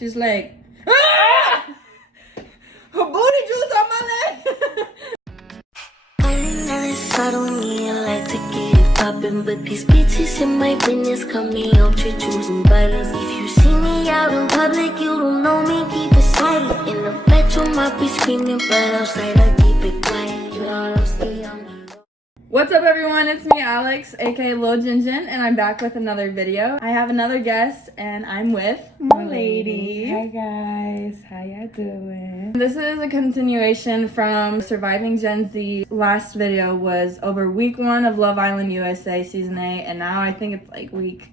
She's like, ah! Her booty juice on my leg. I don't need like to get it poppin', but these bitches in my business come me out to choosing violence. If you see me out in public, you don't know me, keep it silent. In the bedroom, I be screaming, but outside I keep it quiet. You know I'm stay on me. What's up, everyone? It's me, Alex, aka Lil Jinjin, and I'm back with another video. I have another guest, and I'm with my lady. Hi guys, how y'all doing? This is a continuation from Surviving Gen Z. Last video was over week 1 of Love Island USA season 8, and now I think it's like week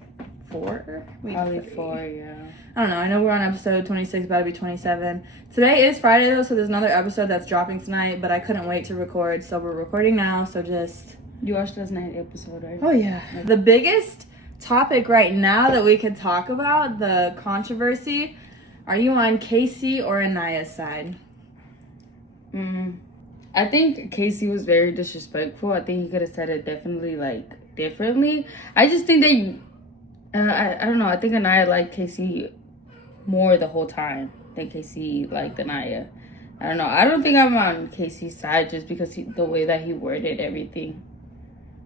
4? Probably 4, yeah. I don't know. I know we're on episode 26, about to be 27. Today is Friday though, so there's another episode that's dropping tonight, but I couldn't wait to record, so we're recording now, so just... You watched last night's episode, right? Oh yeah. The biggest topic right now that we could talk about, the controversy, are you on Casey or Anaya's side? I think Casey was very disrespectful. I think he could have said it definitely like differently. I just think they I don't know, I think Anaya liked Casey more the whole time than Casey liked Anaya. I don't know. I don't think I'm on Casey's side just because the way that he worded everything.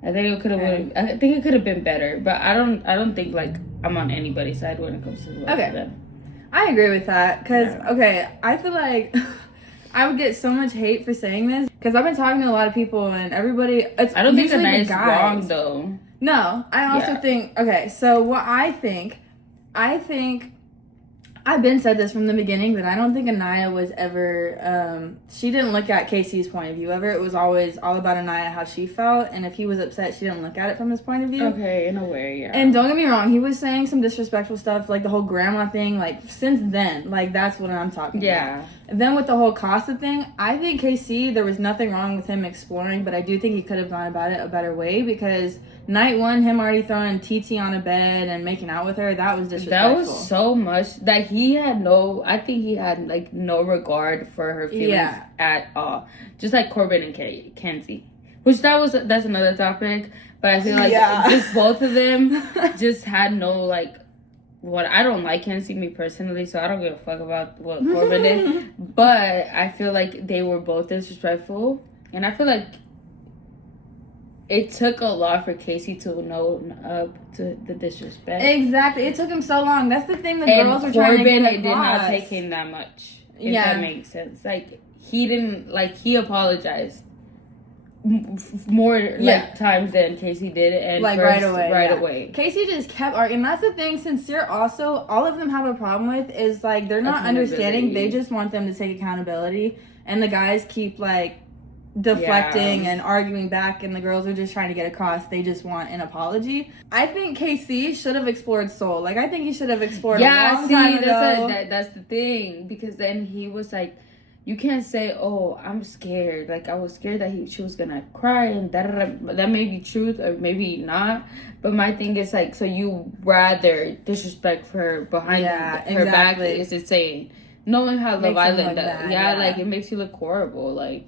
I think it could have I think it could have been better, but I don't think like I'm on anybody's side when it comes to the Okay. of them. I agree with that because Yeah. okay, I feel like I would get so much hate for saying this because I've been talking to a lot of people and everybody. I don't think usually the Anaya's guys. wrong though. No, I also think, okay, so what I think, I've been said this from the beginning that I don't think Anaya was ever, she didn't look at Casey's point of view ever. It was always all about Anaya, how she felt, and if he was upset, she didn't look at it from his point of view. Okay, in a way, yeah. And don't get me wrong, he was saying some disrespectful stuff, like the whole grandma thing, like since then, like that's what I'm talking about. Yeah. And then with the whole Casa thing, I think Casey, there was nothing wrong with him exploring, but I do think he could have gone about it a better way because night 1, him already throwing TT on a bed and making out with her, that was disrespectful. That was so much that he had I think he had like no regard for her feelings at all. Just like Corbin and Kenzie. Which that's another topic, but I feel like just both of them just had no like, what I don't like Kenzie, me personally, so I don't give a fuck about what Corbin did. But I feel like they were both disrespectful, and I feel like it took a lot for Casey to own up to the disrespect. Exactly, it took him so long. That's the thing the girls were trying to get across. It did not take him that much. If that makes sense. Like he apologized more times than Casey did, and like right away. Casey just kept arguing. That's the thing. Sincere also, all of them have a problem with is like they're not understanding. They just want them to take accountability, and the guys keep like deflecting and arguing back, and the girls are just trying to get across they just want an apology. I think KC should have explored Soul. Like I think he should have explored a long time ago. That's the thing, because then he was like, you can't say, oh, I'm scared. Like, I was scared that she was going to cry and that may be truth or maybe not. But my thing is, like, so you rather disrespect her behind her back is insane. Knowing how Love Island does. Like, it makes you look horrible. Like,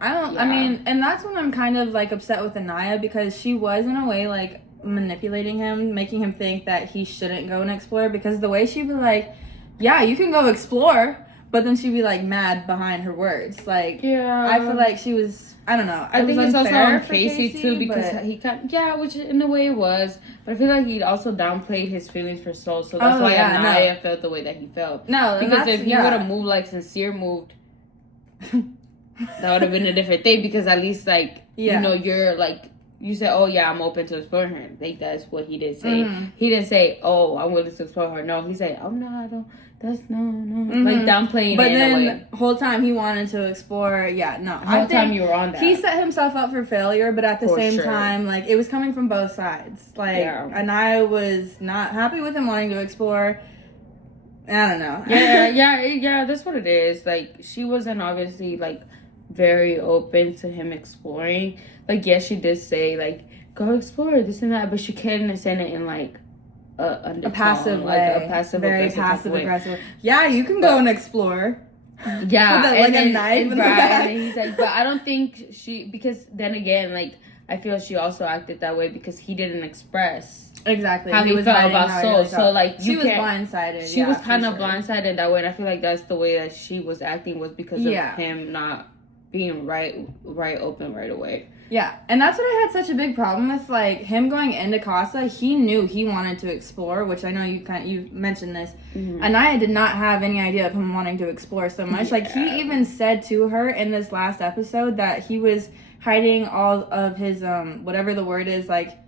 I mean, and that's when I'm kind of, like, upset with Anaya because she was, in a way, like, manipulating him, making him think that he shouldn't go and explore because the way she'd be like, yeah, you can go explore. But then she'd be like mad behind her words. Like, I feel like she was, I don't know. I think it's also on Casey too because he which in a way it was. But I feel like he also downplayed his feelings for Soul. So that's why Anaya felt the way that he felt. No, because if he would have moved like Sincere moved, that would have been a different thing. Because at least like, you know, you're like, you said, oh yeah, I'm open to exploring her. Like that's what he did say. He didn't say, oh, I'm willing to explore her. No, he said, oh no, I don't. That's no. Like downplaying but it then in a way. Whole time he wanted to explore. Whole time you were on that. He set himself up for failure, but at the same time, like it was coming from both sides. Like Anaya was not happy with him wanting to explore. I don't know. Yeah. That's what it is. Like she wasn't obviously like very open to him exploring. Like yes, she did say like go explore this and that, but she couldn't send it in like a passive way, very passive aggressive. Yeah, you can go and explore. Yeah, with a knife. And he's like, but I don't think because then again, like I feel she also acted that way because he didn't express exactly how he felt about Soul. So like she was blindsided. She was kind of blindsided that way, and I feel like that's the way that she was acting was because of him not being right open right away. Yeah, and that's what I had such a big problem with, like, him going into Casa. He knew he wanted to explore, which I know you mentioned this. Mm-hmm. Anaya did not have any idea of him wanting to explore so much. Yeah. Like, he even said to her in this last episode that he was hiding all of his, whatever the word is, like,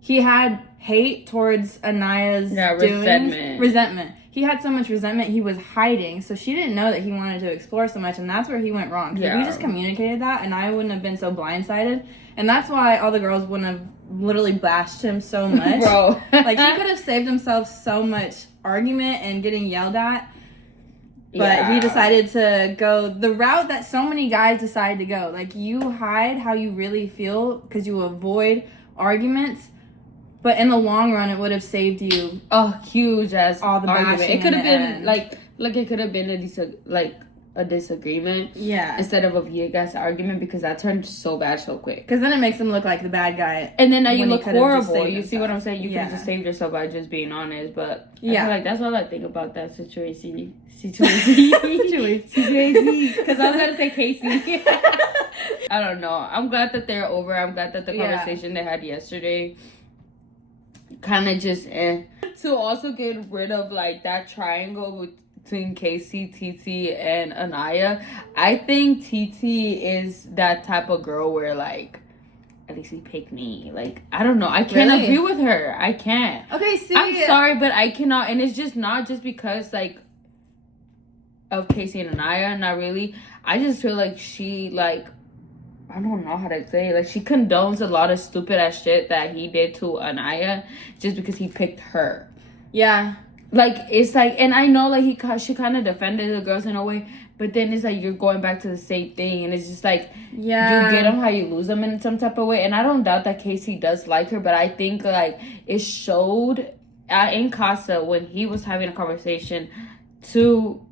he had hate towards Anaya's resentment. He had so much resentment he was hiding, so she didn't know that he wanted to explore so much, and that's where he went wrong. If he just communicated that, and I wouldn't have been so blindsided, and that's why all the girls wouldn't have literally bashed him so much. Bro. Like, he could have saved himself so much argument and getting yelled at, but he decided to go the route that so many guys decide to go. Like, you hide how you really feel because you avoid arguments. But in the long run, it would have saved you a huge ass all the argument. Bashing it could have been like it could have been a disagreement. Yeah. Instead of a big ass argument, because that turned so bad so quick. Because then it makes him look like the bad guy. And then now you look horrible. You see what I'm saying? You could have just saved yourself by just being honest. But I feel like that's all I think about that situation. Because I was gonna say Casey. I don't know. I'm glad that they're over. I'm glad that the conversation they had yesterday kind of just to also get rid of like that triangle between Casey, TT, and Anaya. I think TT is that type of girl where like at least he picked me. Like, I don't know. I can't agree with her. I can't. Okay, see, I'm sorry, but I cannot. And it's just not just because like of Casey and Anaya. Not really. I just feel like she like, I don't know how to say it. Like, she condones a lot of stupid ass shit that he did to Anaya just because he picked her. Yeah. Like, it's like, and I know like she kind of defended the girls in a way, but then it's like you're going back to the same thing, and it's just like, you get them how you lose them in some type of way. And I don't doubt that Casey does like her, but I think like it showed in Casa when he was having a conversation to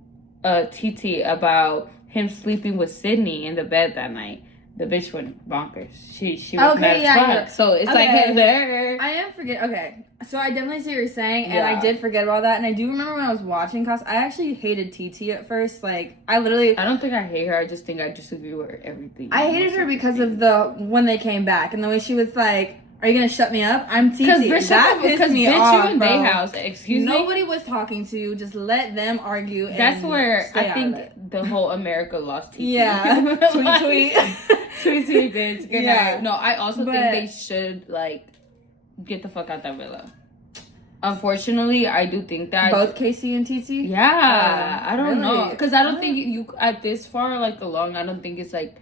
TT about him sleeping with Sydney in the bed that night. The bitch went bonkers. She was mad as fuck. So it's like there. I am Okay, so I definitely see what you're saying, and I did forget about that. And I do remember when I was watching Casa, I actually hated TT at first. Like, I don't think I hate her. I just think I disagree with her everything. I hated her because of when they came back and the way she was like, "Are you gonna shut me up? I'm TT." That pissed me off, you in their house. Excuse me. Nobody was talking to you. Just let them argue. That's where I think the whole America lost TT. Yeah. tweet. Tweet, bitch. Good night. No, I also think they should like get the fuck out that villa. Unfortunately, I do think that both Casey and TT. Yeah, I don't know, because I don't think you at this far like along. I don't think it's like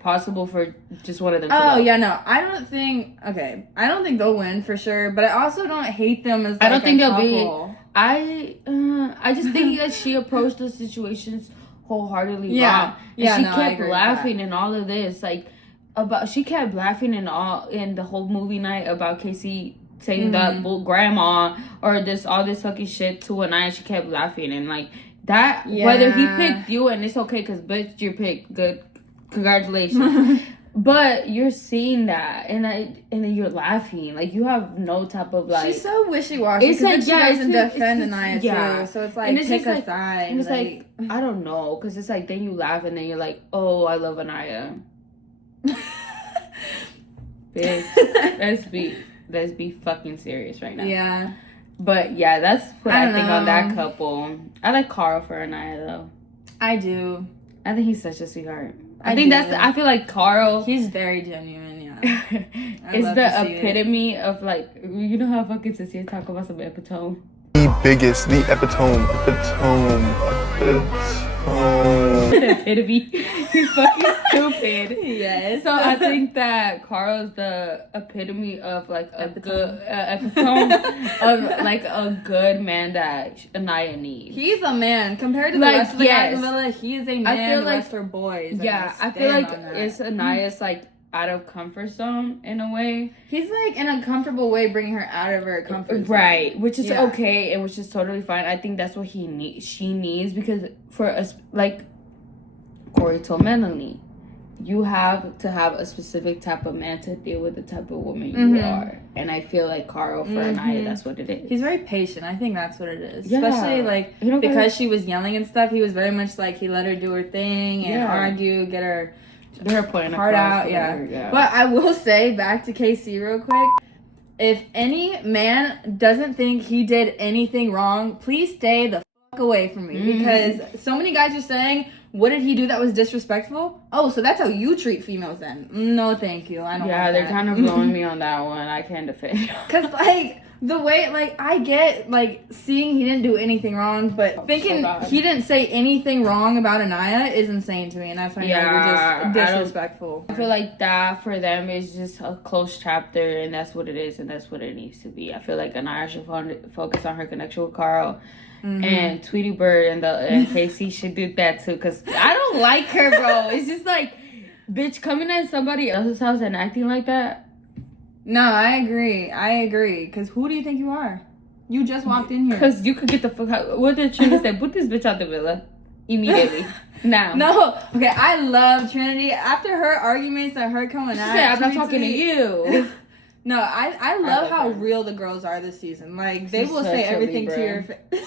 possible for just one of them to go. Yeah, no. I don't think they'll win for sure, but I also don't hate them as like, I don't think they'll be. I just think that she approached the situations wholeheartedly wrong. And she kept laughing and all of this, like she kept laughing in the whole movie night about Casey saying that grandma or all this fucking shit to Anaya. She kept laughing and like that. Whether he picked you, and it's okay because bitch, you're picked. Good, congratulations. But you're seeing that, and then you're laughing. Like, you have no type of like. She's so wishy-washy. It's like she doesn't defend Anaya too. So it's like, and it's pick a side. And it's like I don't know, because it's like then you laugh and then you're like, oh, I love Anaya. Bitch, let's be fucking serious right now. Yeah. But yeah, that's what I think on that couple. I like Carl for Anaya though. I do. I think he's such a sweetheart. I feel like Carl. He's very genuine, yeah. Is the epitome of like, you know how fucking sincere talk about some epitome? The epitome. Epitome. He's fucking stupid. Yes. So I think that Carl's the epitome of like a good epitome of like a good man that Anaya needs. He's a man compared to the rest of the guys in the villa. He is a man. I feel like the rest are boys. Yeah, I feel like it's Anaya's like out of comfort zone in a way. He's like in a comfortable way bringing her out of her comfort zone. Right, which is okay and which is totally fine. I think that's what she needs, because for us, like Corey told Melanie, you have to have a specific type of man to deal with the type of woman you are. And I feel like Carl for Anaya, that's what it is. He's very patient. I think that's what it is. Yeah. Especially, like, because she was yelling and stuff, he was very much like, he let her do her thing and argue, get her point heart out. Yeah. But I will say, back to KC real quick, if any man doesn't think he did anything wrong, please stay the fuck away from me. Because so mmany guys are saying, what did he do that was disrespectful? Oh, so that's how you treat females then? No, thank you. I don't. Yeah, they're kind of blowing me on that one. I can't defend. Cause like the way, like I get like seeing he didn't do anything wrong, but thinking he didn't say anything wrong about Anaya is insane to me, and that's why you're just disrespectful. I feel like that for them is just a closed chapter, and that's what it is, and that's what it needs to be. I feel like Anaya should focus on her connection with Carl. And Tweety Bird and Casey should do that too, because I don't like her, bro. It's just like, bitch, coming at somebody else's house and acting like that. No, I agree. Because who do you think you are? You just walked in here. Because you could get the fuck out. What did Trinity say? Put this bitch out the villa immediately. Now. No. Okay, I love Trinity. After her arguments and her coming out, she said, I'm not talking to you. No, I love how real the girls are this season. Like, they will say everything to your face.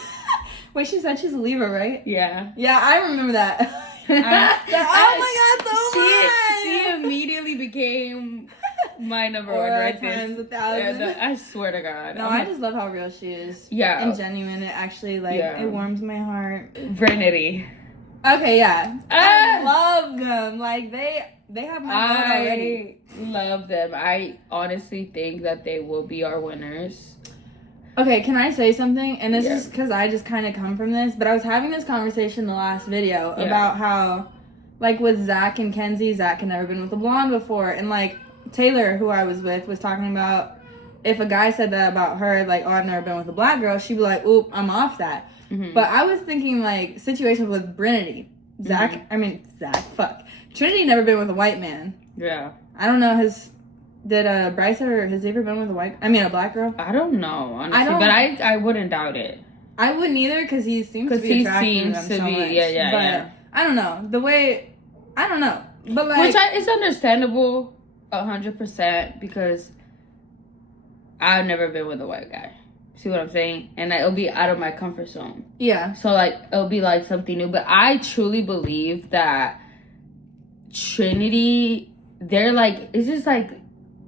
Wait, she said she's a Libra, right? Yeah. Yeah, I remember that. Oh my god, so much! She immediately became my number one right there. Yeah, I swear to God. No, I just love how real she is. Yeah. And genuine. It actually, like, it warms my heart. Trinity. Okay, yeah. I love them. Like, they have my vote already. I love them. I honestly think that they will be our winners. Okay, can I say something? And this is because I just kind of come from this, but I was having this conversation in the last video about how, like, with Zach and Kenzie, Zach had never been with a blonde before, and, like, Taylor, who I was with, was talking about if a guy said that about her, like, oh, I've never been with a black girl, she'd be like, oop, I'm off that. But I was thinking, like, situations with Trinity. Trinity never been with a white man. Yeah. I don't know, did Bryce has he ever been with a black girl? I don't know, honestly, but I wouldn't doubt it. I wouldn't either, because he seems to be attracted to them so much. Yeah. I don't know, I don't know, but like, which it's understandable 100% because I've never been with a white guy. See what I'm saying? And it'll be out of my comfort zone. Yeah. So like it'll be like something new, but I truly believe that Trinity, they're like, it's just like,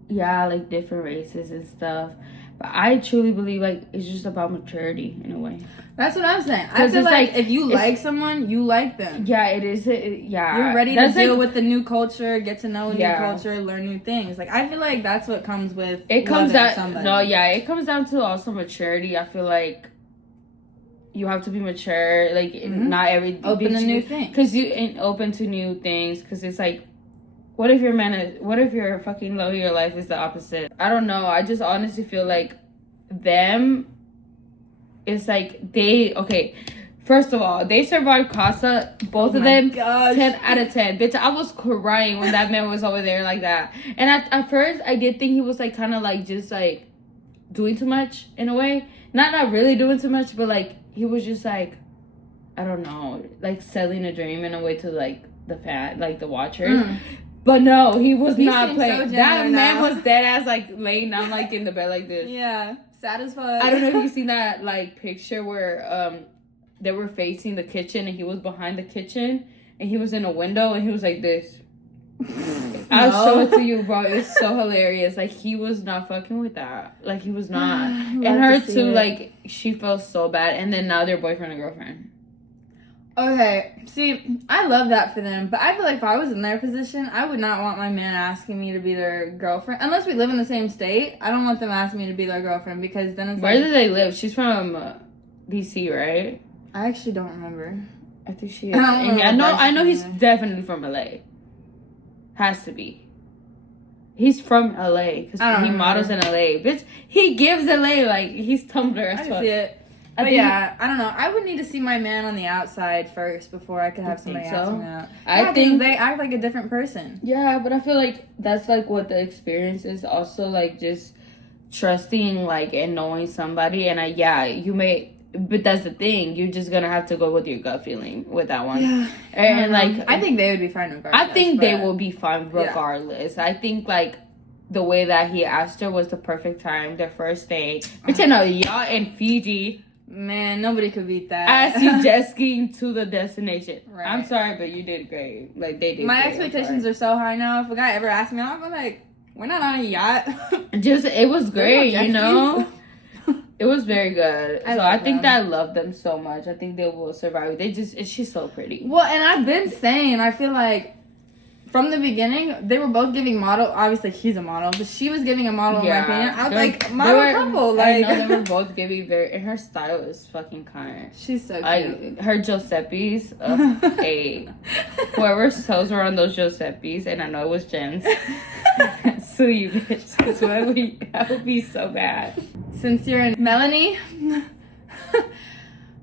like different races and stuff, but I truly believe like it's just about maturity in a way. That's what I'm saying. I feel like if you like someone, you like them. Yeah, it is. You're ready to deal with the new culture, get to know a new culture, learn new things. Like, I feel like that's what comes with it comes down somebody. No, it comes down to also maturity. I feel like you have to be mature. Like, not every open to new things, because you ain't open to new things. Because it's like, what if your fucking love of your life is the opposite? I don't know. I just honestly feel like them. It's like first of all, they survived Casa, both of them, 10 out of 10. Bitch, I was crying when that man was over there like that. And at first, I did think he was like kind of like just like doing too much in a way. Not really doing too much, but like he was just like, I don't know, like selling a dream in a way to like the watchers. But no, he was not playing. So that man was dead ass like laying down like in the bed like this. Yeah. Sad as fuck. I don't know if you've seen that like picture where they were facing the kitchen and he was behind the kitchen and he was in a window and he was like this. I'll show it to you, bro. It's so hilarious. Like, he was not fucking with that. Like, he was not. And her too, like, she felt so bad. And then now they're boyfriend and girlfriend. Okay, see, I love that for them, but I feel like if I was in their position, I would not want my man asking me to be their girlfriend. Unless we live in the same state, I don't want them asking me to be their girlfriend, because then it's Where do they live? She's from DC, right? I actually don't remember. I think she is. I know he's definitely from LA. Has to be. He's from LA, because he models in LA. Bitch, he gives LA, like, he's Tumblr as fuck. I see it. But yeah, I don't know. I would need to see my man on the outside first before I could have somebody ask him out. I think they act like a different person. Yeah, but I feel like that's like what the experience is. Also, like, just trusting, like, and knowing somebody. And you may but that's the thing. You're just gonna have to go with your gut feeling with that one. Yeah. And I think they would be fine regardless. I think they will be fine regardless. Yeah. I think like the way that he asked her was the perfect time. Their first date. Pretend y'all in Fiji. Man, nobody could beat that. As you jet skiing to the destination. Right. I'm sorry, but you did great. Like they did. My great. expectations are so high now. If a guy ever asked me, I'm like, we're not on a yacht. It was great, you know. It was very good. I think that I love them so much. I think they will survive. She's so pretty. Well, and I've been saying, I feel like from the beginning, they were both giving model. Obviously, he's a model, but she was giving a model, in my opinion. I was like, model couple. Like, I know they were both giving very. And her style is fucking kind. She's so cute. Her Giuseppe's, whoever sews her on those Giuseppe's, and I know it was Jen's. Sue you, bitch. That's why I would be so bad. Sincere and Melanie.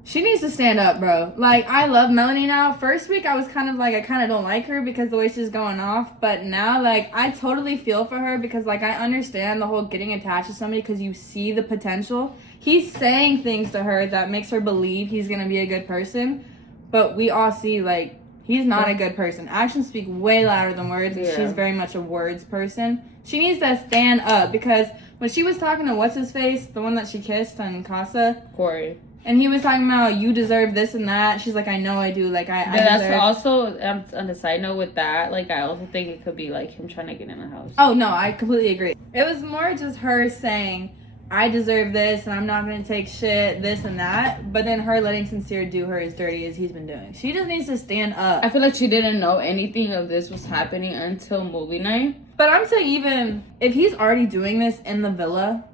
She needs to stand up, bro. Like, I love Melanie now. First week, I was kind of like, I kind of don't like her because the way she's going off. But now, like, I totally feel for her because, like, I understand the whole getting attached to somebody because you see the potential. He's saying things to her that makes her believe he's going to be a good person. But we all see, like, he's not a good person. Actions speak way louder than words, and she's very much a words person. She needs to stand up because when she was talking to what's-his-face, the one that she kissed on Casa. Corey. And he was talking about, you deserve this and that. She's like, I know I do. Like, I deserve. That's also, on the side note with that, like, I also think it could be, like, him trying to get in the house. Oh, no, I completely agree. It was more just her saying, I deserve this, and I'm not going to take shit, this and that. But then her letting Sincere do her as dirty as he's been doing. She just needs to stand up. I feel like she didn't know anything of this was happening until movie night. But I'm saying even if he's already doing this in the villa,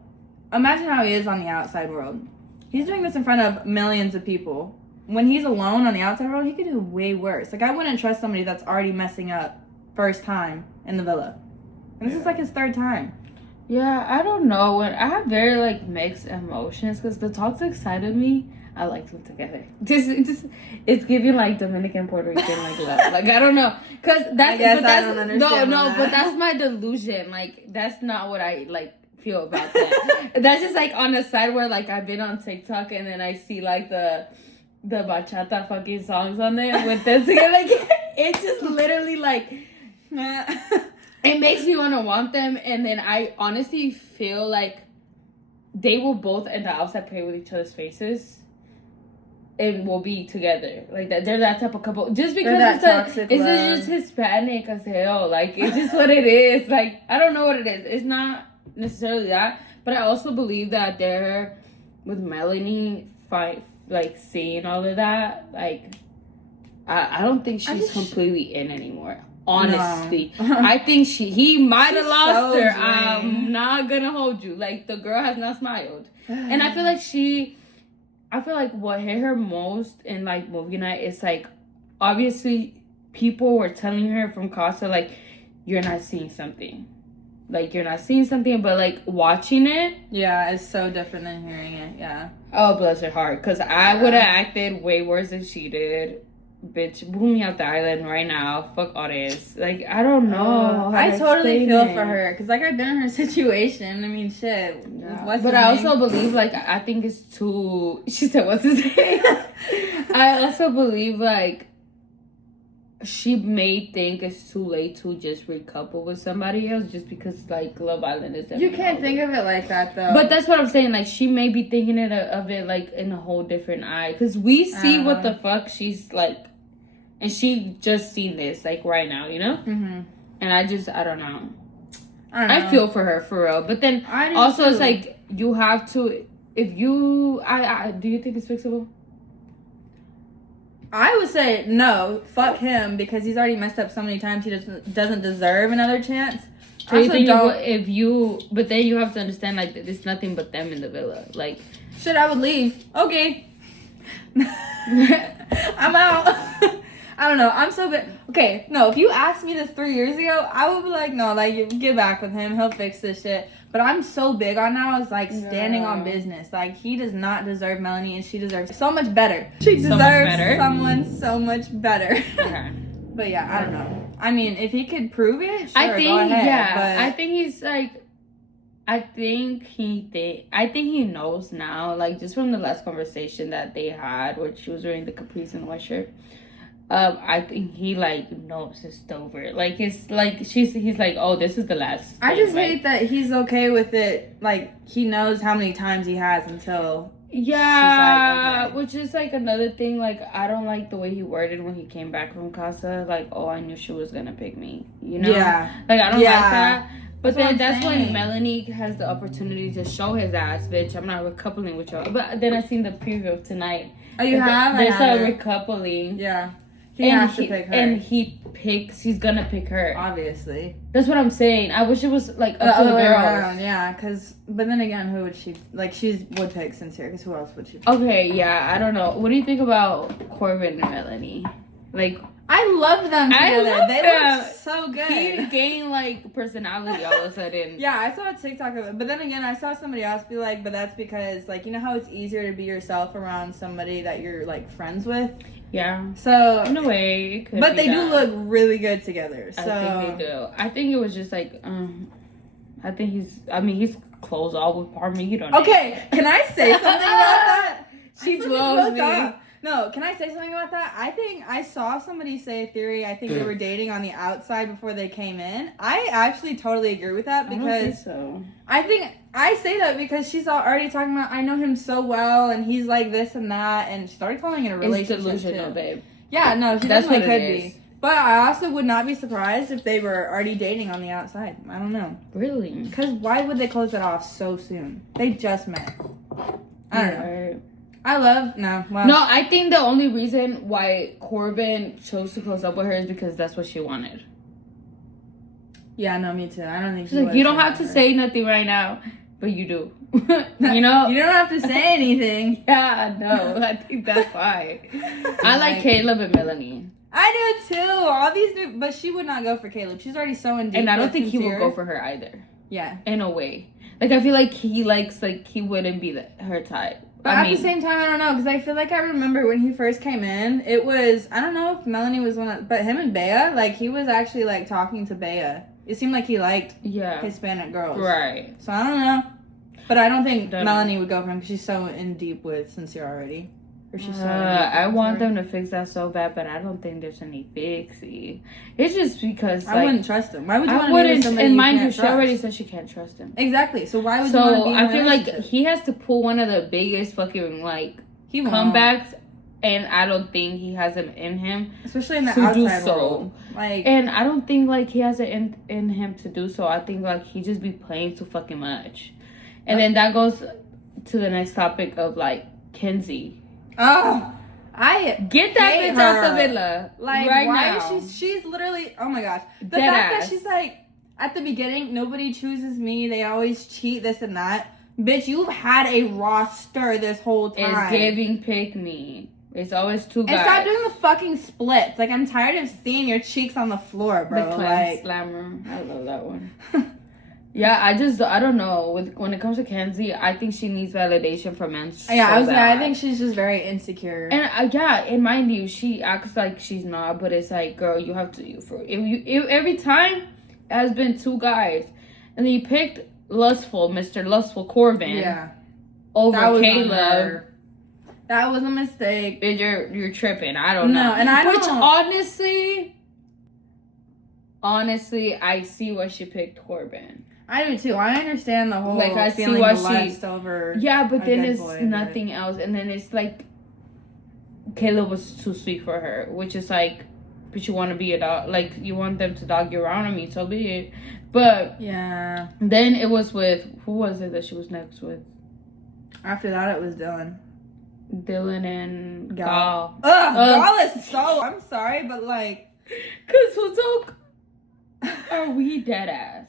imagine how he is on the outside world. He's doing this in front of millions of people. When he's alone on the outside world, he could do way worse. Like, I wouldn't trust somebody that's already messing up first time in the villa. And this is like his third time. Yeah, I don't know. When I have very, like, mixed emotions because the toxic side of me, I like them together. It's giving, like, Dominican, Puerto Rican, like, love. Like, I don't know. Because that's... I don't understand No, but that's my delusion. Like, that's not what I, like, feel about that. That's just like on the side where like I've been on TikTok and then I see like the bachata fucking songs on there with them together. Like it's just literally like it makes me want them, and then I honestly feel like they will both end up outside pray with each other's faces and will be together like that. They're that type of couple just because it's just Hispanic as hell. Like it's just what it is. Like I don't know what it is. It's not necessarily that, but I also believe that they're with Melanie like seeing all of that. Like I don't think she's completely in anymore, honestly. No. I think he might have lost her. I'm not gonna hold you. Like the girl has not smiled. And I feel like what hit her most in like movie night is like obviously people were telling her from Casa like you're not seeing something. Like, you're not seeing something, but, like, watching it... Yeah, it's so different than hearing it, yeah. Oh, bless her heart. Because I would have acted way worse than she did. Bitch, boom me out the island right now. Fuck all this. Like, I don't know. I totally feel for her. Because, like, I've been in her situation. I mean, shit. Yeah. But I also believe, like, I think it's too... She said, what's his name? I also believe, like... She may think it's too late to just recouple with somebody else just because, like, Love Island is... You can't think of it like that, though. But that's what I'm saying. Like, she may be thinking of it, like, in a whole different eye. Because we see what the fuck she's, like... And she just seen this, like, right now, you know? Mm-hmm. And I don't know. I feel for her, for real. But then, also, it's like, you have to... If you... do you think it's fixable? I would say no, fuck him, because he's already messed up so many times he doesn't deserve another chance. So you think but then you have to understand, like, there's nothing but them in the villa. Like, shit, I would leave. Okay. I'm out. I don't know. I'm so bad. Okay, no, if you asked me this 3 years ago, I would be like, no, like, get back with him. He'll fix this shit. But I'm so big on now is like standing on business. Like he does not deserve Melanie, and she deserves so much better. She deserves someone so much better. Okay. But yeah, I don't know. I mean, if he could prove it, sure, I think go ahead, yeah. But I think he's like I think he knows now, like, just from the last conversation that they had where she was wearing the capris and white shirt. I think he, like, knows it's over. Like, it's like he's like, oh, this is the last I thing, just hate that he's okay with it. Like, he knows how many times he has until yeah, she's like, okay. Which is like another thing. Like, I don't like the way he worded when he came back from Casa. Like, oh, I knew she was gonna pick me. You know? Yeah. Like, I don't like that. But that's saying. when Melanie has the opportunity to show his ass, bitch. I'm not recoupling with you. But then I seen the preview of tonight. Oh, you have? There's a recoupling. Yeah. He has to pick her. And he's gonna pick her. Obviously. That's what I'm saying. I wish it was like up to the way girls. around, yeah, but then again, who would she, like, she would pick Sincere, because who else would she pick? Okay, yeah, I don't know. What do you think about Corbin and Melanie? Like, I love them together. They look so good. He gained, like, personality all of a sudden. Yeah, I saw a TikTok of it. But then again, I saw somebody else be like, but that's because, like, you know how it's easier to be yourself around somebody that you're, like, friends with? Yeah. So, in a way, it could but be they do look really good together. So. I think they do. I think it was just, like, I think he's clothes all with Parmesan. Okay, can I say something about that? She blows me. No, can I say something about that? I think I saw somebody say a theory. I think they were dating on the outside before they came in. I actually totally agree with that because I don't think so. I think I say that because she's already talking about, I know him so well and he's like this and that, and she started calling it a relationship. It's delusional, too. babe. Yeah, no, she That's definitely what could it is. be. But I also would not be surprised if they were already dating on the outside. I don't know. Really? Because why would they close it off so soon? They just met. I don't know. No, I think the only reason why Corbin chose to close up with her is because that's what she wanted. Yeah, no, me too. I don't think she's like, you don't have to say nothing right now, but you do. You know? You don't have to say anything. Yeah, no, I think that's why. I like Caleb and Melanie. I do too. All these new, but she would not go for Caleb. She's already so in deep. And I don't think Sincere. he will go for her either. Yeah. In a way. Like, I feel like he likes, like, he wouldn't be her type. But at the same time, I don't know, because I feel like I remember when he first came in, it was, I don't know if Melanie was one of, but him and Bea, like, he was actually, like, talking to Bea. It seemed like he liked Hispanic girls. Right. So I don't know. But I don't think Melanie would go for him because she's so in deep with Sincere already. Or she's so I want them to fix that so bad, but I don't think there's any fixie. It's just because, like, I wouldn't trust him. Why would you want to be with somebody and you mind can't you, she trust? already said she can't trust him. Exactly. So why would you want to be in I feel like he has to pull one of the biggest fucking, like, comebacks, and I don't think he has it in him. Especially in the outside role. Like, and I don't think, like, he has it in him to do so. I think, like, he just be playing too fucking much. And then that goes to the next topic of, like, Kenzie. Oh, I get that bitch out the villa. Like, right why now. is she's literally, oh my gosh. The fact that she's like, at the beginning, nobody chooses me. They always cheat, this and that. Bitch, you've had a roster this whole time. It's giving pick me. It's always two guys. And stop doing the fucking splits. Like, I'm tired of seeing your cheeks on the floor, bro. The cleanse slammer. I love that one. Yeah, I don't know. When it comes to Kenzie, I think she needs validation from men. I think she's just very insecure. And and mind you, she acts like she's not, but it's like, girl, you have to. If every time it has been two guys, and then you picked Mr. Lustful Corbin, over Caleb. That was a mistake. You're tripping. I don't know. And I don't. Which honestly, I see why she picked Corbin. I do too. I understand the whole I see feeling why blessed over. Yeah, but then it's nothing else, and then it's like Caleb was too sweet for her, which is like, but you want to be a dog, like you want them to dog you around on me, so be it. But yeah, then it was with who was it that she was next with? After that, it was Dylan and Gal. Gal is so. I'm sorry, but like, cause who's so. Are we dead ass?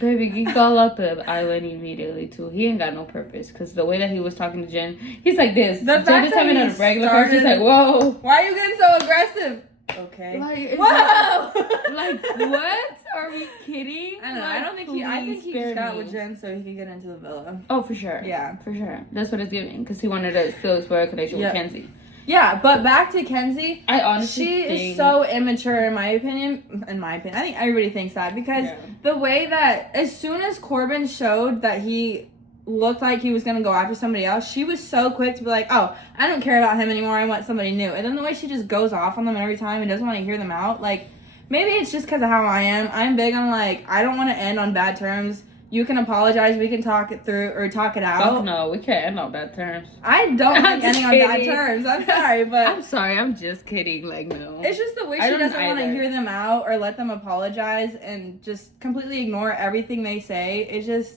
Baby, he got out the island immediately too. He ain't got no purpose because the way that he was talking to Jen, he's like this. Jen is having a regular person. He's like, whoa. Why are you getting so aggressive? Okay. Like, whoa. Like, what? Are we kidding? I don't know. I don't think he. I think he just got with Jen so he could get into the villa. Oh, for sure. Yeah, for sure. That's what it's giving because he wanted to still explore a connection with Kenzie. Yeah, but back to Kenzie. I honestly she think... is so immature, in my opinion. I think everybody thinks that because the way that as soon as Corbin showed that he looked like he was gonna go after somebody else, she was so quick to be like, "Oh, I don't care about him anymore. I want somebody new." And then the way she just goes off on them every time and doesn't want to hear them out, like maybe it's just because of how I am. I'm big on like I don't want to end on bad terms. You can apologize. We can talk it through or talk it out. Fuck no, we can't end on bad terms. I don't like ending on bad terms. I'm sorry, but... I'm sorry, I'm just kidding. Like, no. It's just the way she doesn't want to hear them out or let them apologize and just completely ignore everything they say. It's just...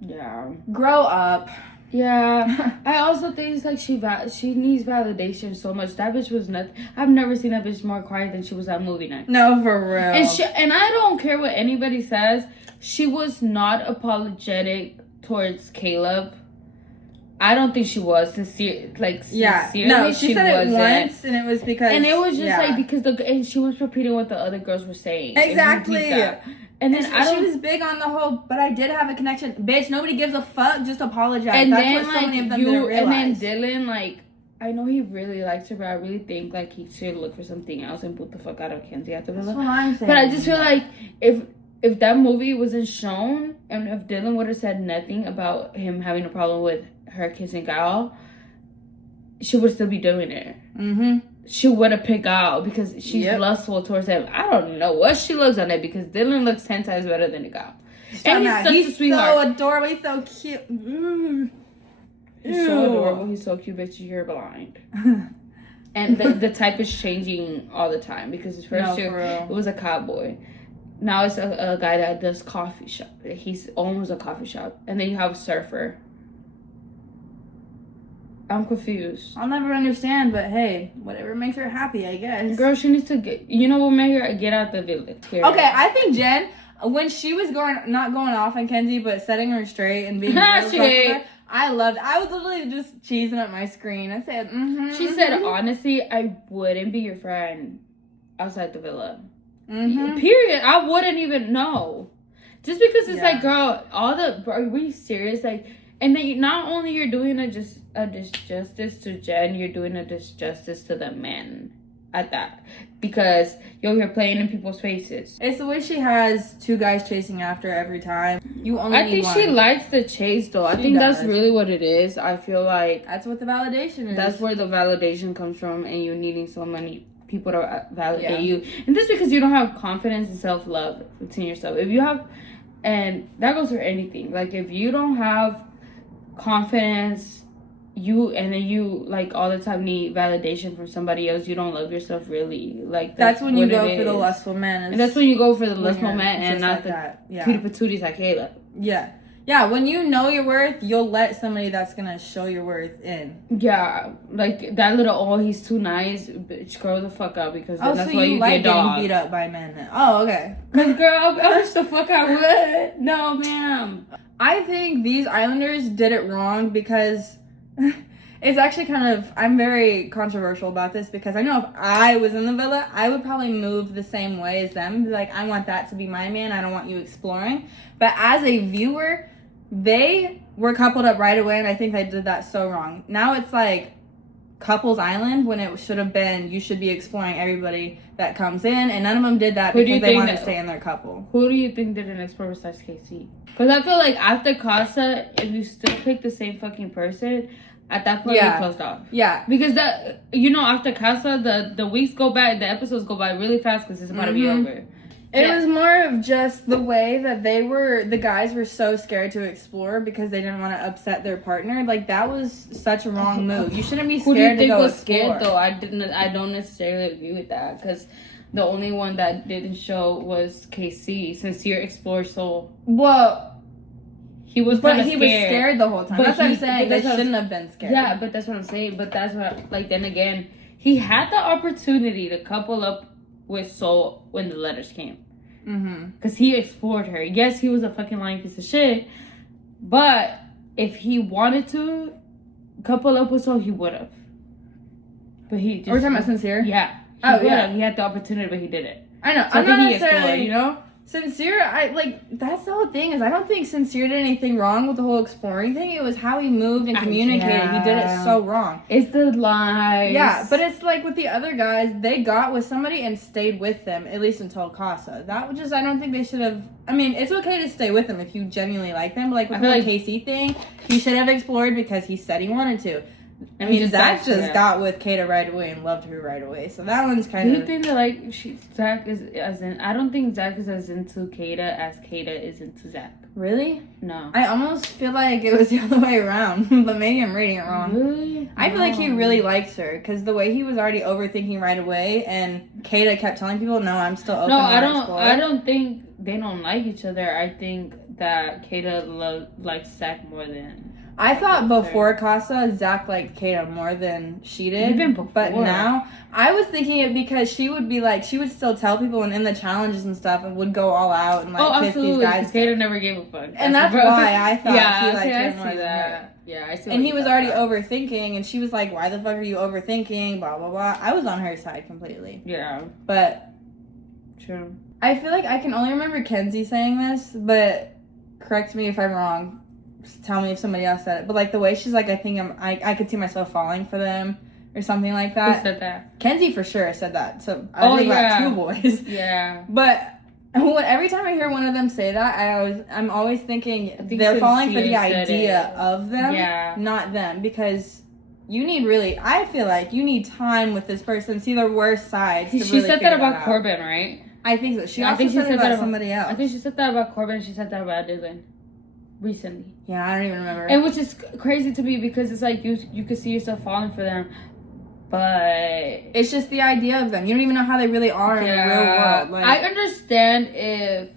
Yeah. Grow up. Yeah. I also think it's like she needs validation so much. That bitch was nothing. I've never seen that bitch more quiet than she was at movie night. No, for real. And I don't care what anybody says. She was not apologetic towards Caleb. I don't think she was sincerely. No, she said it once, and it was because, and it was just like because and she was repeating what the other girls were saying. Exactly. And then she was big on the whole, but I did have a connection. Bitch, nobody gives a fuck. Just apologize. And that's then what so many of them didn't realize. And then Dylan, like, I know he really likes her, but I really think like he should look for something else and boot the fuck out of Kenzie at the villa. That's what I'm saying. But I just feel like if that movie wasn't shown, and if Dylan would have said nothing about him having a problem with her kissing Gal, she would still be doing it. Mm-hmm. She would have picked Gal because she's lustful towards him. I don't know what she looks on it because Dylan looks 10 times better than the Gal. And he's such a sweetheart. So adorable. He's so cute. Mm. He's so adorable. He's so cute, bitch. You're blind. And the type is changing all the time because his first year it was a cowboy. Now it's a guy that does coffee shop. He's owns a coffee shop. And then you have a surfer. I'm confused. I'll never understand, but hey, whatever makes her happy, I guess. Girl, she needs to get... You know what made her get out the village? Here. Okay, I think Jen, when she was not going off on Kenzie, but setting her straight and being real I loved it. I was literally just cheesing at my screen. I said, She said, honestly, I wouldn't be your friend outside the villa. Period. I wouldn't even know. Just because it's like, girl, are we serious? Like, and then not only you're doing a disjustice to Jen, you're doing a disjustice to the men at that. Because you're playing in people's faces. It's the way she has two guys chasing after her every time. You only need one. She likes the chase, though. I think that's really what it is. I feel like... That's what the validation is. That's where the validation comes from, and you needing so many people to validate you. And this because you don't have confidence and self-love within yourself. If you have... And that goes for anything. Like, if you don't have confidence... and then you like all the time need validation from somebody else. You don't love yourself really. Like that's when you go for the lustful men. And that's when you go for the lustful men and not the cutie patooties like Kayla. Yeah. When you know your worth, you'll let somebody that's gonna show your worth in. Yeah, like that little he's too nice. Bitch, grow the fuck up because then that's so why you like get getting beat up by men. Then. Oh, okay. Cause girl, I wish the fuck I would. No, ma'am. I think these Islanders did it wrong because. It's actually I'm very controversial about this because I know if I was in the villa, I would probably move the same way as them. Be like, I want that to be my man. I don't want you exploring. But as a viewer, they were coupled up right away, and I think they did that so wrong. Now it's like Couples Island when it should have been you should be exploring everybody that comes in, and none of them did that because they wanted to stay in their couple. Who do you think didn't explore besides KC? Because I feel like after Casa, if you still pick the same fucking person, at that point you closed off. Yeah. Because after Casa, the weeks go by, the episodes go by really fast because it's about to be over. It was more of just the way that the guys were so scared to explore because they didn't want to upset their partner. Like, that was such a wrong move. You shouldn't be scared to go explore. Who do you think was scared, though? I don't necessarily agree with that because the only one that didn't show was KC. Sincere explored so... Well... He was scared the whole time. That's what I'm saying. They shouldn't have been scared. Yeah, but that's what I'm saying. But that's what, like, then again, he had the opportunity to couple up with Soul when the letters came. Because he explored her. Yes, he was a fucking lying piece of shit. But if he wanted to couple up with Soul, he would have. But he just... Are we talking about Sincere? Yeah. He had the opportunity, but he didn't. I know. So I'm not necessarily... you know? Sincere, that's the whole thing is I don't think Sincere did anything wrong with the whole exploring thing. It was how he moved and communicated. Yeah. He did it so wrong. It's the lies. Yeah, but it's like with the other guys, they got with somebody and stayed with them, at least until Casa. That was just, I don't think they should have, I mean, it's okay to stay with them if you genuinely like them, but like with the whole KC thing, he should have explored because he said he wanted to. I mean, Zach just got with Kata right away and loved her right away. So that one's kind of... Do you think that, like, Zach is as in... I don't think Zach is as into Kata as Kata is into Zach. Really? No. I almost feel like it was the other way around, but maybe I'm reading it wrong. Really? I feel like he really likes her because the way he was already overthinking right away, and Kata kept telling people, "No, I'm still open." No, I don't think they don't like each other. I think that Kata likes Zach more than. I thought before Casa, Zach liked Kata more than she did. Even before. But now, I was thinking it because she would be like, she would still tell people and in the challenges and stuff and would go all out and like kiss these guys. Kata never gave a fuck. And that's why I thought she liked her more than that. her. Yeah, I see. And he was already overthinking and she was like, why the fuck are you overthinking? Blah, blah, blah. I was on her side completely. Yeah. But. True. I feel like I can only remember Kenzie saying this, but correct me if I'm wrong. Tell me if somebody else said it, but like the way she's like, I could see myself falling for them or something like that. Who said that? Kenzie for sure said that. So I think about two boys. Yeah. But every time I hear one of them say that, I'm always thinking they're falling for the idea of them, not them, because you need I feel like you need time with this person, see their worst sides. She said that about Corbin, right? I think so. She also said that about somebody else. I think she said that about Corbin. She said that about Dylan. Recently. Yeah, I don't even remember. And which is crazy to me because it's like you could see yourself falling for them, but it's just the idea of them. You don't even know how they really are in the real world. Like, I understand if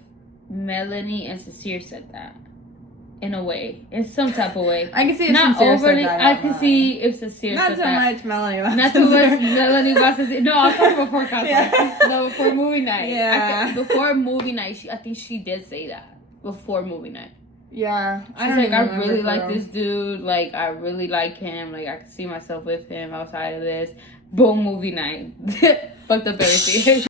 Melanie and Sincere said that in a way, in some type of way. I can see if not Sincere overly. said that I can see if Sincere not said so that. much Melanie. Not too much Melanie about Sincere. No, I'm talking before concert. Yeah. No, before movie night. Yeah. Before movie night, I think she did say that before movie night. Yeah, she's like, I really like this dude. Like, I really like him. Like, I can see myself with him outside of this. Boom, movie night. Fucked up everything.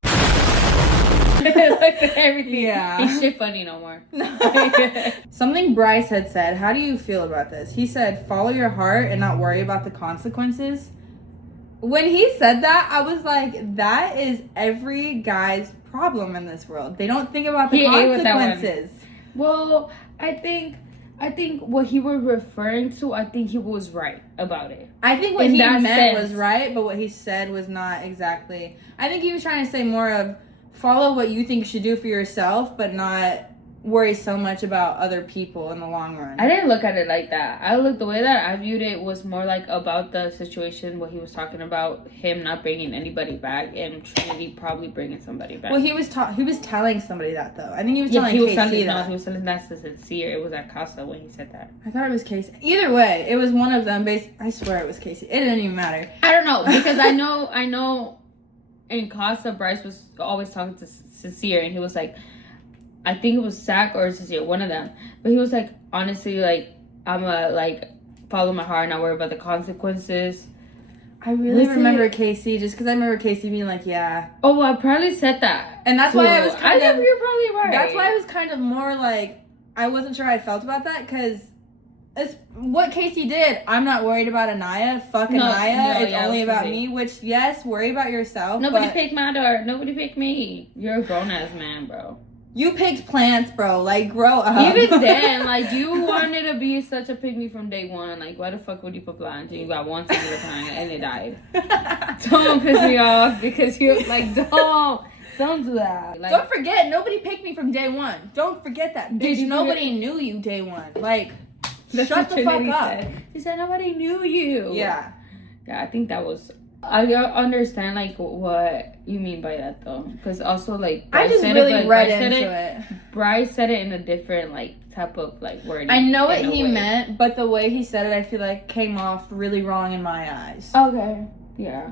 Fucked up everything. Yeah. Ain't shit funny no more. Something Bryce had said. How do you feel about this? He said, follow your heart and not worry about the consequences. When he said that, I was like, that is every guy's problem in this world. They don't think about the consequences. Well, I think what he was referring to, I think he was right about it. I think what he meant was right, but what he said was not exactly. I think he was trying to say more of follow what you think you should do for yourself, but not worry so much about other people in the long run. I didn't look at it like that. The way that I viewed it was more like about the situation, what he was talking about, him not bringing anybody back and Trinity probably bringing somebody back. Well, he was telling somebody that though. I think he was telling Casey that. No, he was telling that to Sincere. It was at Casa when he said that. I thought it was Casey. Either way, it was one of them. I swear it was Casey. It didn't even matter. I don't know because I know in Casa, Bryce was always talking to Sincere and he was like, I think it was Zach or Sincere, one of them. But he was like, honestly, like, I'm follow my heart and not worry about the consequences. I really remember Casey, just because I remember Casey being like, yeah. Oh, well, I probably said that. And that's why I was kind of... You're probably right. That's why I was kind of more like, I wasn't sure how I felt about that, because it's what Casey did. I'm not worried about Anaya. Fuck Anaya. It's only about me, which, yes, worry about yourself. Nobody picked my daughter. Nobody picked me. You're a grown-ass man, bro. You picked plants, bro. Like, grow up. Even then, like, you wanted to be such a pygmy from day one. Like, why the fuck would you put plants? And you got one singular plant and it died. Don't piss me off because you're like, don't do that. Like, don't forget, nobody picked me from day one. Don't forget that, bitch. Nobody knew you day one. Like, shut the fuck up. He said nobody knew you. Yeah. Yeah, I think that was... I understand like what you mean by that though, because also like Bryce I just really read into it. Bryce said it in a different like type of like wording. I know what he meant, but the way he said it, I feel like came off really wrong in my eyes. Okay, yeah.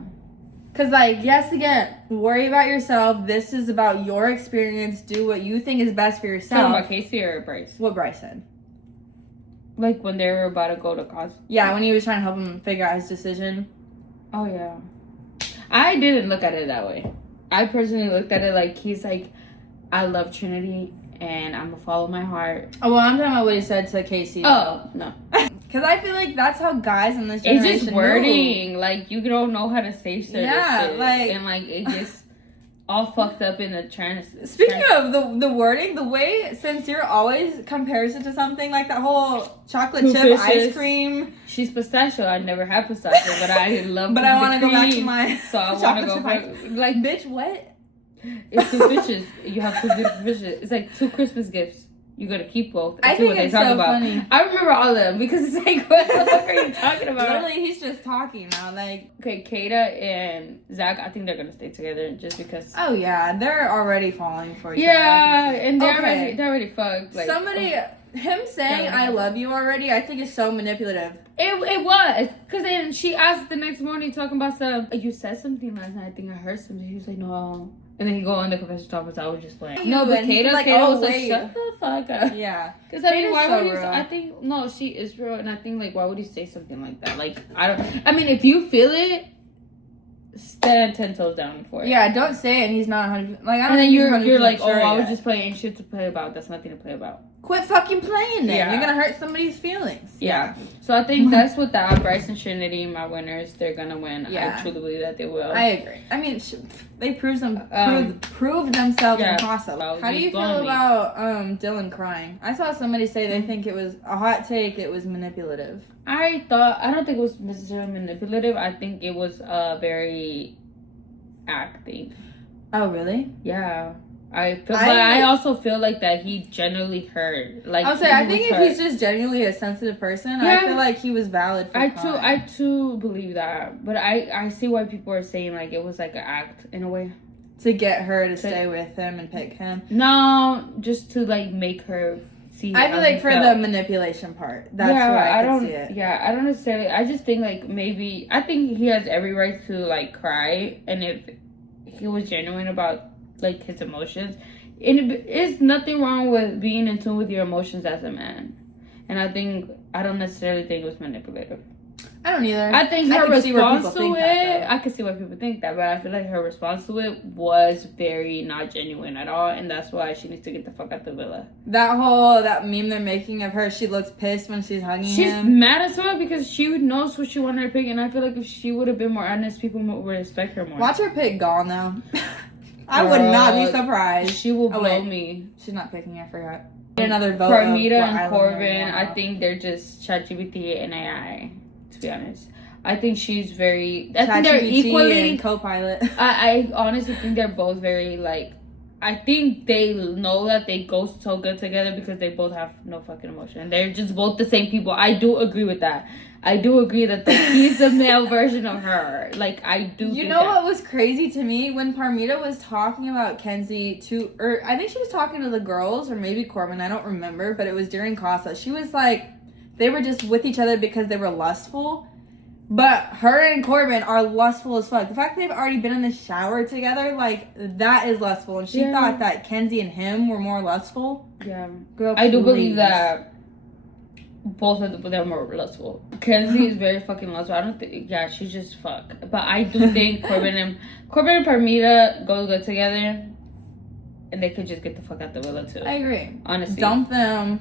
Cause like yes, again, worry about yourself. This is about your experience. Do what you think is best for yourself. Talking about Casey or Bryce? What Bryce said. Like when they were about to go to Cos. Yeah, when he was trying to help him figure out his decision. Oh, yeah. I didn't look at it that way. I personally looked at it like he's like, I love Trinity, and I'm gonna follow my heart. Oh, well, I'm talking about what he said to Casey. Oh, no. Because I feel like that's how guys in this generation It's just wording. Like, you don't know how to say certain shit. Like... And, like, it gets all fucked up in the Speaking of the wording, the way Sincere always compares it to something like that whole chocolate Two chip fishes. ice cream. She's pistachio. I never had pistachio, but I love. But I want to go back to my so I want to go back. Like, bitch, what? It's two fishes. You have two beautiful fishes. It's like 2 Christmas gifts. You gotta keep both. I think it's so funny. I remember all of them because it's like, what the fuck are you talking about? Literally, he's just talking now. Like, okay, Kata and Zach, I think they're gonna stay together just because. Oh yeah, they're already falling for each other. Yeah, and they're already fucked. Like, him saying "I love you" already, I think is so manipulative. It was because then she asked the next morning talking about some. You said something last night. I think I heard something. He was like, no. And then he go on the confession talk, so I was just like, no, but Kata was like, shut the fuck up. Yeah. Because I mean, why so would you? I think no, she is real, and I think like, why would he say something like that? Like, I mean, if you feel it, stand 10 toes down for it. Yeah, don't say it. And he's not 100. Like, I don't. And then you're like, sure I was just playing shit to play about. That's nothing to play about. Quit fucking playing then. Yeah. You're gonna hurt somebody's feelings. Yeah. So I think that's what that Bryce and Trinity, my winners, they're gonna win. Yeah. I truly believe that they will. I agree. I mean, they proved themselves impossible. How do you feel about Dylan crying? I saw somebody say they think it was a hot take. It was manipulative. I don't think it was necessarily manipulative. I think it was very acting. Oh really? Yeah. I also feel like that he genuinely hurt. Like, I think if he's just genuinely a sensitive person, I feel like he was valid for crying. I too believe that. But I see why people are saying like it was like an act in a way. To get her to stay with him and pick him. No, just to like make her see. I feel like for the manipulation part. That's why I can see it. Yeah, I don't necessarily. I just think like I think he has every right to like cry, and if he was genuine about like his emotions, and it's nothing wrong with being in tune with your emotions as a man. And I don't necessarily think it was manipulative. I don't either. I think her response to it, I can see why people think that, but I feel like her response to it was very not genuine at all, and that's why she needs to get the fuck out the villa. That meme they're making of her, she looks pissed when she's hugging him. She's mad as well because she knows what she wanted to pick, and I feel like if she would have been more honest, people would respect her more. Watch her pick Gone though. I would not be surprised. She will blow me. She's not picking, I forgot. Another vote. Parmita and Corbin, I think they're just ChatGPT and AI, to be honest. I think she's very... I think they're equally... and co-pilot. I honestly think they're both very, like... I think they know that they go so good together because they both have no fucking emotion. They're just both the same people. I do agree with that. I do agree that he's the male version of her. Like, I do. You know what was crazy to me? When Parmita was talking about Kenzie or I think she was talking to the girls, or maybe Corbin, I don't remember, but it was during Casa. She was like, they were just with each other because they were lustful. But her and Corbin are lustful as fuck. The fact that they've already been in the shower together, like, that is lustful. And she thought that Kenzie and him were more lustful. Yeah. Girl, I do believe that both of them are lustful. Kenzie is very fucking lustful. I don't think... Yeah, she's just fuck. But I do think Corbin and Parmita go good together. And they could just get the fuck out the villa, too. I agree. Honestly. Dump them.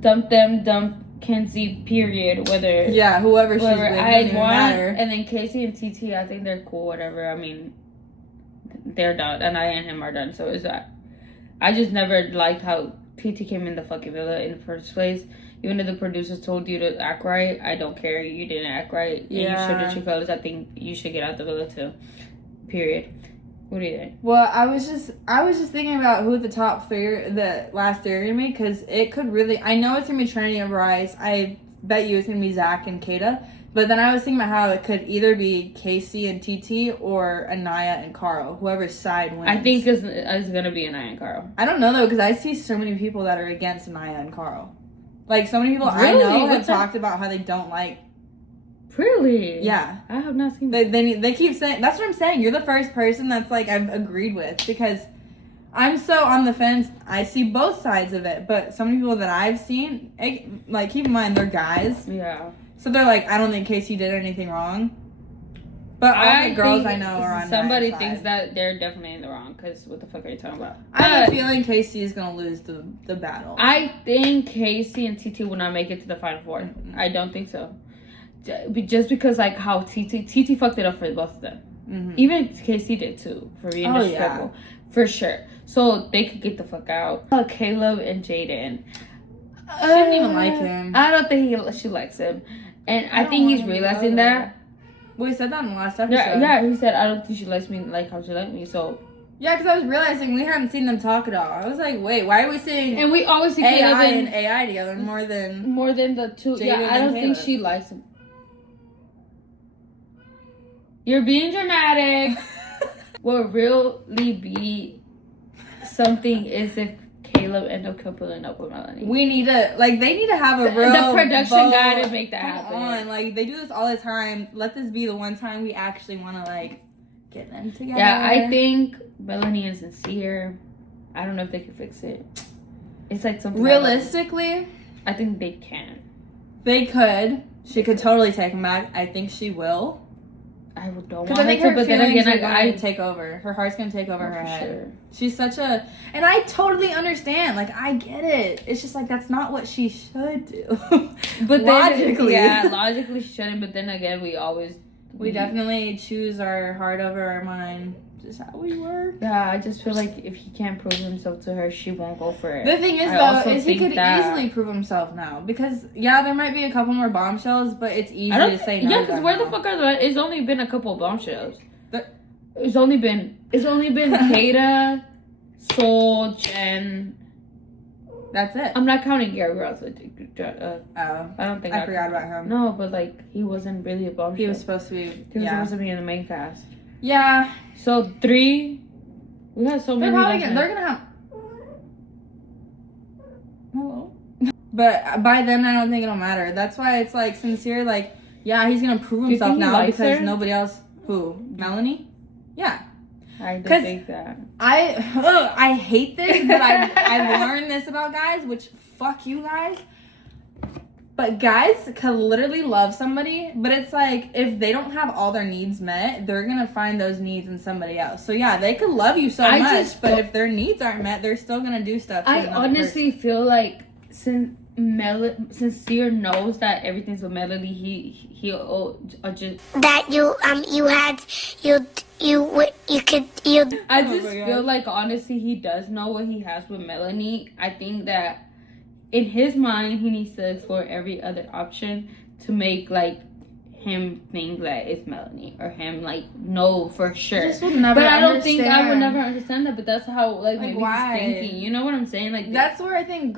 Dump Kenzie, period. Whoever she's with, I want, and then Casey and TT, I think they're cool, whatever. I mean, they're done, and I and him are done. So is that? I just never liked how TT came in the fucking villa in the first place. Even if the producers told you to act right, I don't care. You didn't act right. And you showed that you fellas. I think you should get out the villa too. Period. What do you think? Well, I was just thinking about who the last three are gonna be, because it could really. I know it's gonna be Trinity and Bryce. I bet you it's gonna be Zach and Kata. But then I was thinking about how it could either be Casey and TT or Anaya and Carl, whoever's side wins. I think it's gonna be Anaya and Carl. I don't know though, because I see so many people that are against Anaya and Carl. Like, so many people I know have talked about how they don't like. Really? Yeah. I have not seen that. They keep saying... That's what I'm saying. You're the first person that's, like, I've agreed with. Because I'm so on the fence. I see both sides of it. But so many people that I've seen... Like, keep in mind, they're guys. Yeah. So they're like, I don't think Casey did anything wrong. But all the girls I know are on somebody Naya's thinks side. that they're definitely in the wrong. Because what the fuck are you talking about? I have a feeling Casey is gonna lose the battle. I think Casey and TT will not make it to the Final Four. Mm-hmm. I don't think so. Just because like how TT fucked it up for both of them. Mm-hmm. Even Casey did too for being disrespectful, for sure. So they could get the fuck out. Caleb and Jaden. She didn't even like him. I don't think she likes him, and I think he's realizing that. Well, he said that in the last episode. Yeah, he said I don't think she likes me like how she likes me. So yeah, because I was realizing we hadn't seen them talk at all. I was like, wait, why are we seeing and we always see AI Caleb and AI together more than the two? Jaden Yeah, I don't and think Caleb. she likes him. You're being dramatic. What really be something is if Caleb end up coupling up with Melanie. We need to, like, they need to have a real the production vote. guy to make that Come happen. on, like, they do this all the time. Let this be the one time we actually want to, like, get them together. Yeah, I think Melanie is sincere. I don't know if they can fix it. It's like something. Realistically, I think they can. they could. She could totally take him back. I think she will. I don't Because want I think her her to, but then feelings again, are I going to take over. Her heart's going to take over her for head. sure. She's such a... And I totally understand. Like, I get it. It's just like, that's not what she should do. But logically. Logically she shouldn't. But then again, We definitely choose our heart over our mind. Just how we work. Yeah, I just feel like if he can't prove himself to her, she won't go for it. The thing is, though, is he could easily prove himself now. Because, yeah, there might be a couple more bombshells, but it's easy to say no. Yeah, because where the fuck are the... It's only been a couple of bombshells. The- It's only been Kata, Sol, Jen... That's it. I'm not counting Gary Ross. Oh, I don't think I forgot about him. No, but like he wasn't really a bombshell. He was supposed to be. He was supposed to be in the main cast. Yeah. So 3. We had so They're many. probably gonna. They're gonna have. Hello. But by then, I don't think it'll matter. That's why it's like sincere. Like, yeah, he's gonna prove himself think he now likes because her? nobody else. Who? Melanie? Yeah. I don't think that. I hate this, but I've learned this about guys, which fuck you guys. But guys can literally love somebody, but it's like if they don't have all their needs met, they're gonna find those needs in somebody else. So yeah, they could love you so much, but if their needs aren't met, they're still gonna do stuff. To I honestly feel like since Sincere knows that everything's with Melody, he'll just. That you I just feel like honestly he does know what he has with Melanie. I think that in his mind he needs to explore every other option to make like him think that it's Melanie or him like know for sure. But I don't think I would never understand that. But that's how like maybe why? he's thinking. You know what I'm saying? Like that's where I think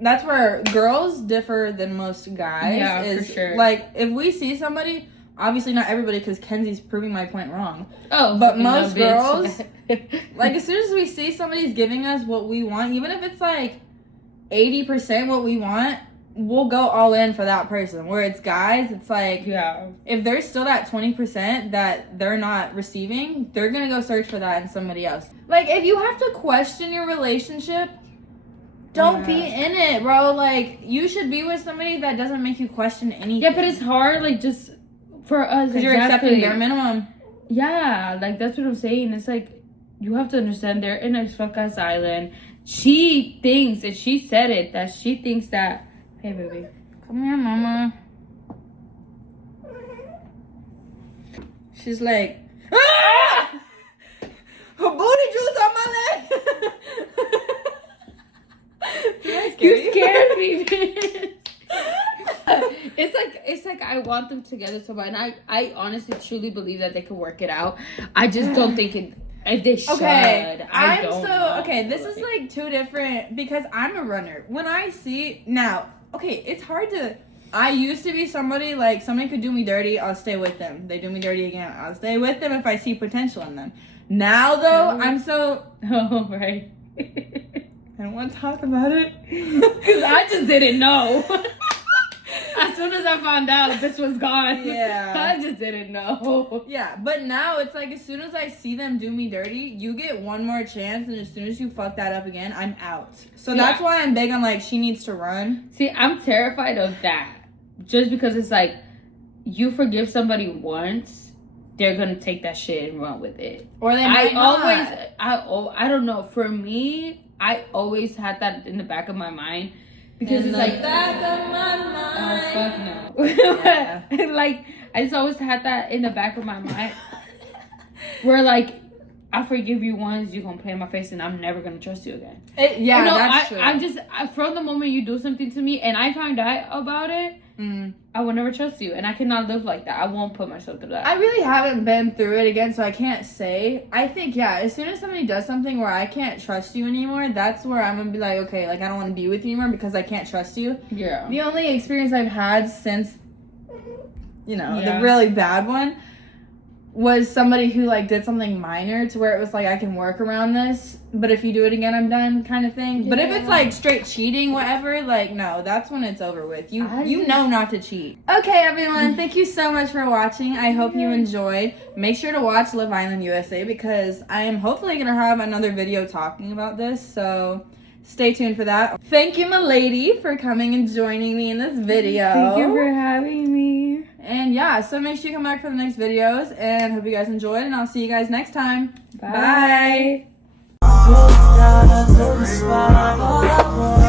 that's where girls differ than most guys. Yeah, is, for sure. Like if we see somebody. Obviously not everybody, because Kenzie's proving my point wrong. Oh, but most girls, like as soon as we see somebody's giving us what we want, even if it's like 80% what we want, we'll go all in for that person. Where it's guys, it's like, yeah, if there's still that 20% that they're not receiving, they're gonna go search for that in somebody else. Like if you have to question your relationship, don't be in it, bro. Like you should be with somebody that doesn't make you question anything. Yeah, but it's hard, like just. For us, because you're accepting bare minimum. Yeah, like that's what I'm saying. It's like you have to understand they're in a fuck ass island. She thinks, and she said it, that she thinks that. Hey, baby, come here, mama. She's like, ah! Her booty juice on my leg. You scared me, bitch. It's like I want them together so bad, and I honestly truly believe that they could work it out. I just don't think it. If they should, this is like two different, because I'm a runner. When I see now, it's hard to. I used to be somebody like somebody could do me dirty, I'll stay with them. They do me dirty again, I'll stay with them if I see potential in them. Now though, I'm so. Oh right. I don't want to talk about it because I just didn't know. As soon as I found out, the bitch was gone. Yeah. I just didn't know. Yeah, but now it's like as soon as I see them do me dirty, you get one more chance, and as soon as you fuck that up again, I'm out. So that's why I'm big on like she needs to run. See, I'm terrified of that. Just because it's like you forgive somebody once, they're gonna take that shit and run with it. Or they might not. I don't know. For me, I always had that in the back of my mind because it's like back of my mind. Oh fuck no! Like I just always had that in the back of my mind, where like I forgive you once, you're gonna play in my face, and I'm never gonna trust you again. That's true. I'm just from the moment you do something to me, and I find out about it. I will never trust you, and I cannot live like that. I won't put myself through that. I really haven't been through it again, so I can't say. I think, as soon as somebody does something where I can't trust you anymore, that's where I'm gonna be like, okay, like I don't want to be with you anymore because I can't trust you. Yeah. The only experience I've had since, the really bad one was somebody who like did something minor to where it was like I can work around this, but if you do it again, I'm done, kind of thing. Yeah. But if it's like straight cheating, whatever, like no, that's when it's over with. You know not to cheat. Okay, everyone, thank you so much for watching. I hope you enjoyed. Make sure to watch Love Island USA because I am hopefully gonna have another video talking about this. So stay tuned for that. Thank you, my lady, for coming and joining me in this video. Thank you for having me. And so make sure you come back for the next videos, and hope you guys enjoyed, and I'll see you guys next time. Bye. Bye.